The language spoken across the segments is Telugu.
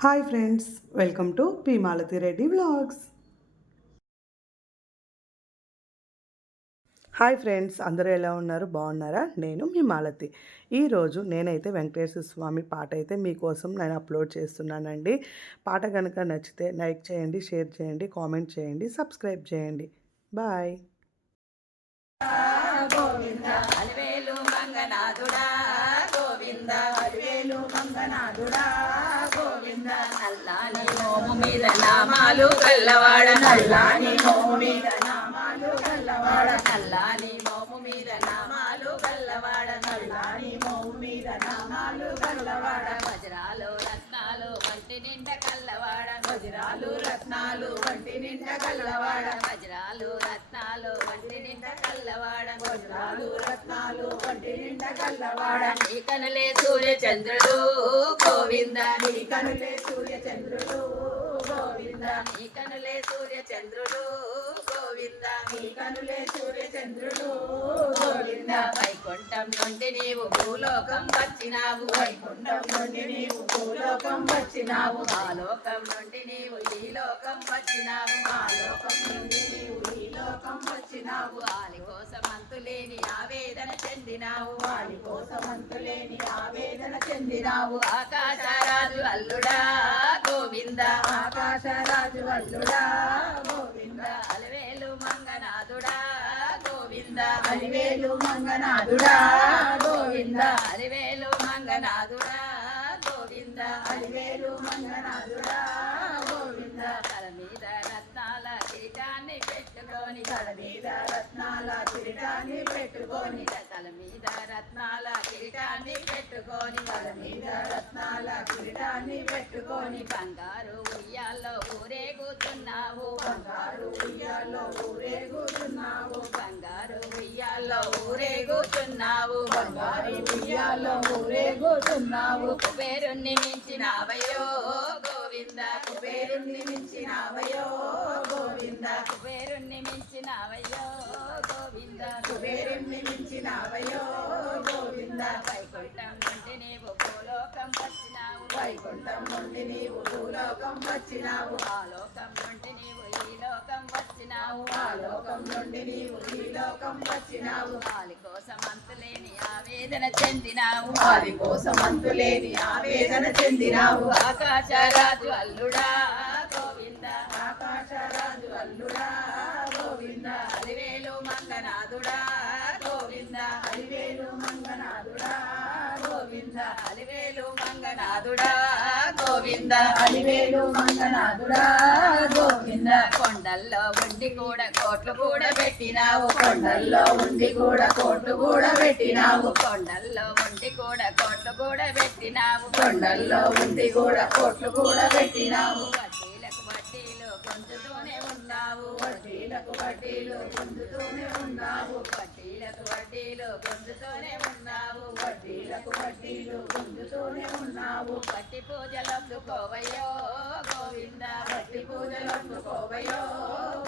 Hi friends, welcome to P Malathi Reddy vlogs. Hi friends, అందరూ ఎలా ఉన్నారు? బాగున్నారా? నేను మీ మాలతి. ఈరోజు నేనైతే వెంకటేశ్వర స్వామి పాట అయితే మీకోసం నేను అప్లోడ్ చేస్తున్నానండి. పాట కనుక నచ్చితే లైక్ చేయండి, షేర్ చేయండి, కామెంట్ చేయండి, సబ్స్క్రైబ్ చేయండి. బాయ్. గోవింద అలివేలు మంగనాథుడా గోవింద అలివేలు మంగనాథుడా గోవింద నల్లాని మోము మీద నామాలు గల్లవాడ నల్లాని మోము మీద నామాలు గల్లవాడ నల్లాని మోము మీద నామాలు గల్లవాడ నల్లాని మోము మీద నామాలు గల్లవాడ వజ్రాలు రత్నాలు వంటి నిండ కల్లవాడ వజ్రాలు రత్నాలు వంటి నిండ కల్లవాడ వజ్రాలు రత్నాలు వంటి నిండ కల్లవాడ వజ్రాలు రత్నాలు వంటి నిండ కల్లవాడ నీ కనులే సూర్య చంద్రుడు గోవింద నీ కనులే సూర్య చంద్రుడు గోవింద నీ కనులే సూర్య చంద్రుడు గోవింద నీ కనులే సూర్య చంద్రుడు గోవింద వైకుంఠం నుండి నీవు భూలోకం వచ్చినావు వైకుంఠం నుండి నీవు భూలోకం వచ్చినావు ఆ లోకం నుండి నీవు ఈ లోకం వచ్చినావు ఆ లోకం నుండి నీవు ఈ లోకం వచ్చినావు వారి కోసం అంతులేని ఆవేదన చెందినావు వారి కోసం అంతులేని ఆవేదన చెందినావు ఆకాశరాజు అల్లుడా గోవింద ఆకాశరాజు అల్లుడా గోవింద అలివేలు మంగనాథుడా గోవింద అలివేలు మంగనాథుడా గోవింద అలివేలు మంగనాథుడా గోవింద అలివేలు మంగనాథుడా గోవింద తల మీద రత్నాల కిరీటాన్ని పెట్టుకొని తల మీద రత్నాల కిరీటాన్ని పెట్టుకొని తల మీద రత్నాల కిరీటాన్ని పెట్టుకొని తల మీద రత్నాల కిరీటాన్ని పెట్టుకొని బంగారు ఉయ్యాల్లో ఊరేగుతున్నావు బంగారు ఉయ్యాల్లో ఊరేగుతున్నావు బంగారు ఉయ్యాల్లో ఊరేగుతున్నావు బంగారు ఉయ్యాల్లో ఊరేగుతున్నావు కుబేరుణ్ణి మించినావయ్యో గోవింద కుబేరుణ్ణి మించినావయ్యో గోవింద కుబేరుణ్ణి మించినావయ్యో గోవింద కుబేరుణ్ణి మించినావయ్యో గోవింద వైకుంఠం నుండి నీవు భూలోకం వచ్చినావు వైకుంఠం నుండి నీవు భూలోకం వచ్చినావు ఆ లోకం నుండి నీవు ఈ లోకం వచ్చినావు ఆ లోకం నుండి నీవు ఈ లోకం వచ్చినావు వారి కోసం అంతులేని ఆవేదన చెందినావు వారి కోసం అంతులేని ఆవేదన చెందినావు ఆకాశరాజు అల్లుడా గోవింద ఆకాశరాజు అల్లుడా గోవింద అలివేలు మంగనాథుడా గోవింద అలివేలు మంగనాథుడా గోవింద అలివేలు మంగనాథుడా గోవింద అలివేలు మంగనాథుడా గోవింద కొండల్లో ఉండి కూడా కోట్లు కూడా పెట్టినావు కొండల్లో ఉండి కూడా కోట్లు కూడా పెట్టినావు కొండల్లో ఉండి కూడా కోట్లు కూడా పెట్టినావు కొండల్లో ఉండి కూడా కోట్లు కూడా పెట్టినావు వడ్డీలకు వడ్డీలు పొందుతూనే ఉన్నావు వడ్డీలకు వడ్డీలు పొందుతూనే ఉన్నావు వడ్డీలకు వడ్డీలు పొందుతూనే ఉన్నావు వడ్డీలకు వడ్డీలు పొందుతూనే ఉన్నావు పట్టి పూజలందుకోవయ్యో గోవింద పట్టి పూజలందుకోవయ్యో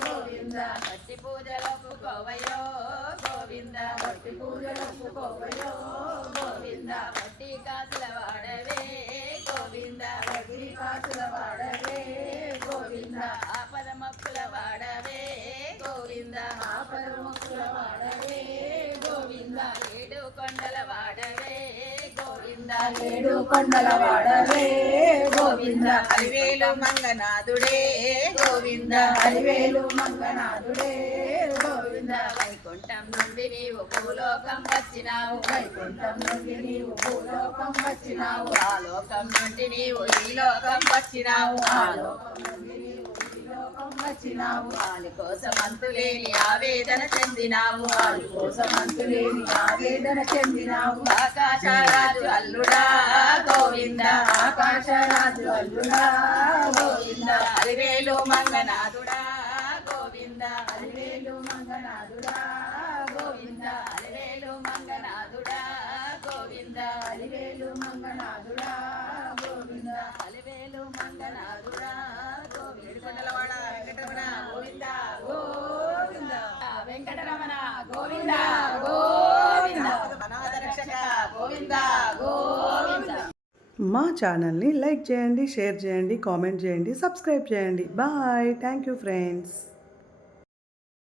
గోవింద పట్టి పూజలందుకోవయ్యో గోవింద పట్టి పూజలందుకోవయ్యో గోవింద పట్టి కాసుల వాడవే గోవింద పట్టి కాసుల వాడవే గోవింద ఆపద మొక్కుల వాడవే గోవింద ఆపద మొక్కుల వాడవే గోవింద ఏడు కొండల వాడవే గోవింద ఏడు కొండల వాడవే గోవింద అలివేలు మంగనాథుడే గోవింద అలివేలు మంగనాథుడే గోవింద వైకుంఠం నుండి నీవు భూలోకం వచ్చినావు వైకుంఠం నుండి నీవు భూలోకం వచ్చినావు ఆ లోకం నుండి నీవు ఈ లోకం వచ్చినావు ఆ లోకం నుండి నీవు ఈ లోకం వచ్చినావు వాళ్ళ కోసం అంతులేని ఆవేదన చెందినావు వాళ్ళ కోసం అంతులేని ఆవేదన చెందినావు ఆకాశరాజు అల్లుడా గోవింద ఆకాశరాజు అల్లుడా గోవింద అలివేలు మంగనాథుడా గోవింద అలివేలు మంగనాథుడా గోవింద అలివేలు మంగనాథుడా గోవింద అలివేలు మంగనాథుడా గోవింద అలివేలు మంగనాథుడా గోవిందలవాడ వెంకటరమణ గోవింద గోవింద వెంకటరమణ గోవింద గోవింద అనాథ రక్షక గోవింద గోవింద మా ఛానల్ని లైక్ చేయండి, షేర్ చేయండి, కామెంట్ చేయండి, సబ్స్క్రైబ్ చేయండి. బాయ్. Thank you friends.